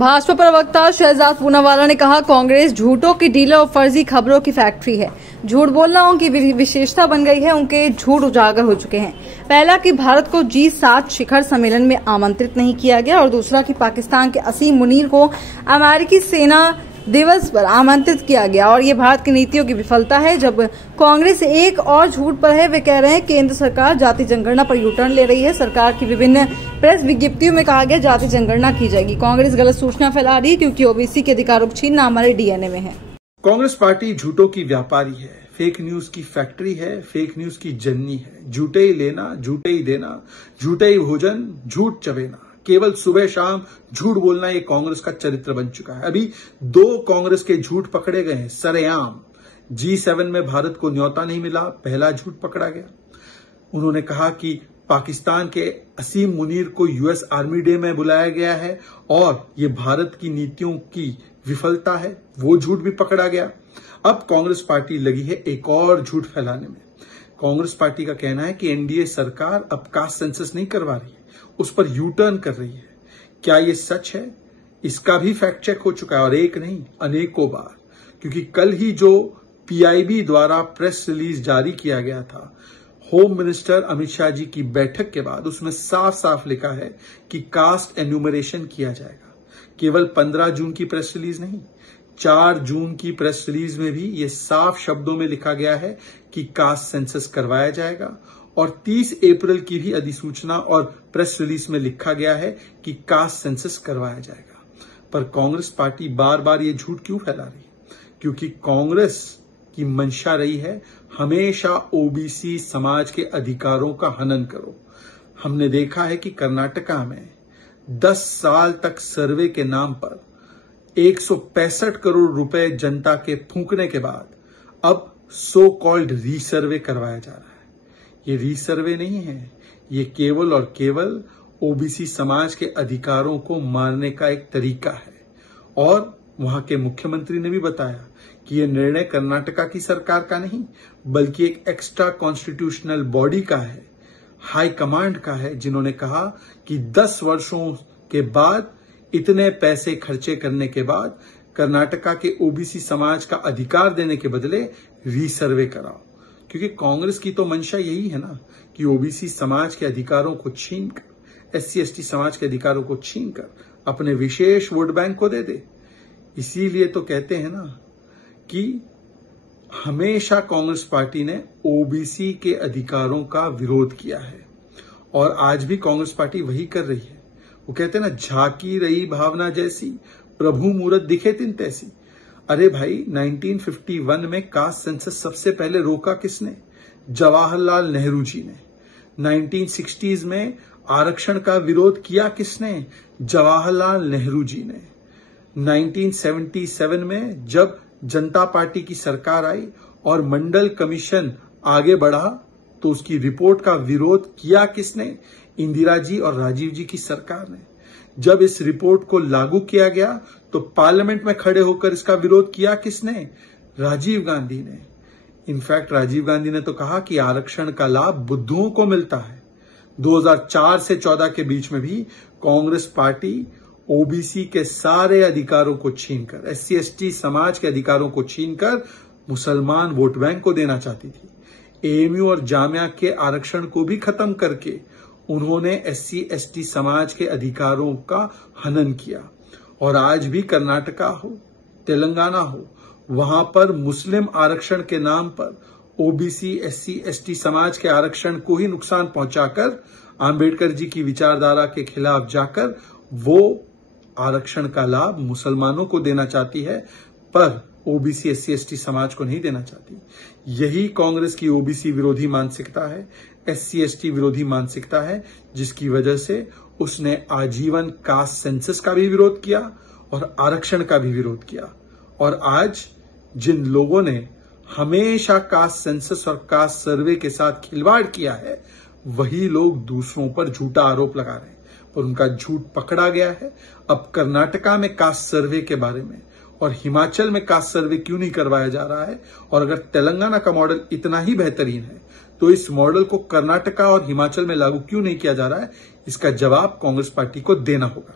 भाजपा प्रवक्ता शहजाद पूनावाला ने कहा, कांग्रेस झूठों की डीलर और फर्जी खबरों की फैक्ट्री है। झूठ बोलना उनकी विशेषता बन गई है। उनके झूठ उजागर हो चुके हैं। पहला कि भारत को G7 शिखर सम्मेलन में आमंत्रित नहीं किया गया, और दूसरा कि पाकिस्तान के असीम मुनीर को अमेरिकी सेना दिवस पर आमंत्रित किया गया, और ये भारत की नीतियों की विफलता है। जब कांग्रेस एक और झूठ पर है, वे कह रहे हैं केंद्र सरकार जाति जनगणना पर यूटर्न ले रही है। सरकार की विभिन्न प्रेस विज्ञप्तियों में कहा गया जाति जनगणना की जाएगी। कांग्रेस गलत सूचना फैला रही है क्योंकि ओबीसी के अधिकारों को छीनना हमारे डीएनए में है। कांग्रेस पार्टी झूठों की व्यापारी है, फेक न्यूज की फैक्ट्री है, फेक न्यूज की जननी है। झूठे ही लेना, झूठे ही देना, झूठे ही भोजन, झूठ चबेना, केवल सुबह शाम झूठ बोलना, ये कांग्रेस का चरित्र बन चुका है। अभी 2 कांग्रेस के झूठ पकड़े गए हैं सरेआम। G7 में भारत को न्योता नहीं मिला, पहला झूठ पकड़ा गया। उन्होंने कहा कि पाकिस्तान के असीम मुनीर को US आर्मी डे में बुलाया गया है और ये भारत की नीतियों की विफलता है, वो झूठ भी पकड़ा गया। अब कांग्रेस पार्टी लगी है एक और झूठ फैलाने में। कांग्रेस पार्टी का कहना है कि एनडीए सरकार अब कास्ट सेंसस नहीं करवा रही है, उस पर यू टर्न कर रही है। क्या ये सच है? इसका भी फैक्ट चेक हो चुका है, और एक नहीं अनेकों बार, क्योंकि कल ही जो PIB द्वारा प्रेस रिलीज जारी किया गया था होम मिनिस्टर अमित शाह जी की बैठक के बाद, उसमें साफ साफ लिखा है कि कास्ट एन्यूमरेशन किया जाएगा। केवल 15 जून की प्रेस रिलीज नहीं, 4 जून की प्रेस रिलीज में भी ये साफ शब्दों में लिखा गया है कि कास्ट सेंसस करवाया जाएगा, और 30 अप्रैल की भी अधिसूचना और प्रेस रिलीज में लिखा गया है कि कास्ट सेंसस करवाया जाएगा। पर कांग्रेस पार्टी बार बार ये झूठ क्यों फैला रही है? क्योंकि कांग्रेस की मंशा रही है हमेशा ओबीसी समाज के अधिकारों का हनन करो। हमने देखा है कि कर्नाटका में 10 साल तक सर्वे के नाम पर 165 करोड़ रुपए जनता के फूंकने के बाद अब सो कॉल्ड रीसर्वे करवाया जा रहा है। ये रीसर्वे नहीं है, ये केवल और केवल ओबीसी समाज के अधिकारों को मारने का एक तरीका है। और वहां के मुख्यमंत्री ने भी बताया कि यह निर्णय कर्नाटका की सरकार का नहीं, बल्कि एक एक्स्ट्रा कॉन्स्टिट्यूशनल बॉडी का है, हाई कमांड का है, जिन्होंने कहा कि 10 वर्षों के बाद इतने पैसे खर्चे करने के बाद कर्नाटका के ओबीसी समाज का अधिकार देने के बदले रीसर्वे कराओ। क्योंकि कांग्रेस की तो मंशा यही है ना कि ओबीसी समाज के अधिकारों को छीनकर, SC/ST समाज के अधिकारों को छीनकर अपने विशेष वोट बैंक को दे दे। इसीलिए तो कहते हैं ना कि हमेशा कांग्रेस पार्टी ने ओबीसी के अधिकारों का विरोध किया है, और आज भी कांग्रेस पार्टी वही कर रही है। वो कहते हैं ना, झांकी रही भावना जैसी, प्रभु मूरत दिखे तिन तैसी। अरे भाई, 1951 में कास्ट सेंसस सबसे पहले रोका किसने? जवाहरलाल नेहरू जी ने। 1960s में आरक्षण का विरोध किया किसने? जवाहरलाल नेहरू जी ने। 1977 में जब जनता पार्टी की सरकार आई और मंडल कमीशन आगे बढ़ा, तो उसकी रिपोर्ट का विरोध किया किसने? इंदिरा जी और राजीव जी की सरकार ने। जब इस रिपोर्ट को लागू किया गया तो पार्लियामेंट में खड़े होकर इसका विरोध किया किसने? राजीव गांधी ने। इनफैक्ट राजीव गांधी ने तो कहा कि आरक्षण का लाभ बुद्धुओं को मिलता है। 2004 से 14 के बीच में भी कांग्रेस पार्टी ओबीसी के सारे अधिकारों को छीनकर, SC/ST समाज के अधिकारों को छीनकर मुसलमान वोट बैंक को देना चाहती थी। AMU और जामिया के आरक्षण को भी खत्म करके उन्होंने SC/ST समाज के अधिकारों का हनन किया। और आज भी कर्नाटका हो, तेलंगाना हो, वहां पर मुस्लिम आरक्षण के नाम पर ओबीसी, SC/ST समाज के आरक्षण को ही नुकसान पहुंचाकर, आंबेडकर जी की विचारधारा के खिलाफ जाकर वो आरक्षण का लाभ मुसलमानों को देना चाहती है, पर ओबीसी, SC/ST समाज को नहीं देना चाहती। यही कांग्रेस की ओबीसी विरोधी मानसिकता है, SC/ST विरोधी मानसिकता है, जिसकी वजह से उसने आजीवन कास्ट सेंसस का भी विरोध किया और आरक्षण का भी विरोध किया। और आज जिन लोगों ने हमेशा कास्ट सेंसस और कास्ट सर्वे के साथ खिलवाड़ किया है, वही लोग दूसरों पर झूठा आरोप लगा रहे हैं, पर उनका झूठ पकड़ा गया है। अब कर्नाटका में कास्ट सर्वे के बारे में और हिमाचल में कास्ट सर्वे क्यों नहीं करवाया जा रहा है, और अगर तेलंगाना का मॉडल इतना ही बेहतरीन है तो इस मॉडल को कर्नाटका और हिमाचल में लागू क्यों नहीं किया जा रहा है, इसका जवाब कांग्रेस पार्टी को देना होगा।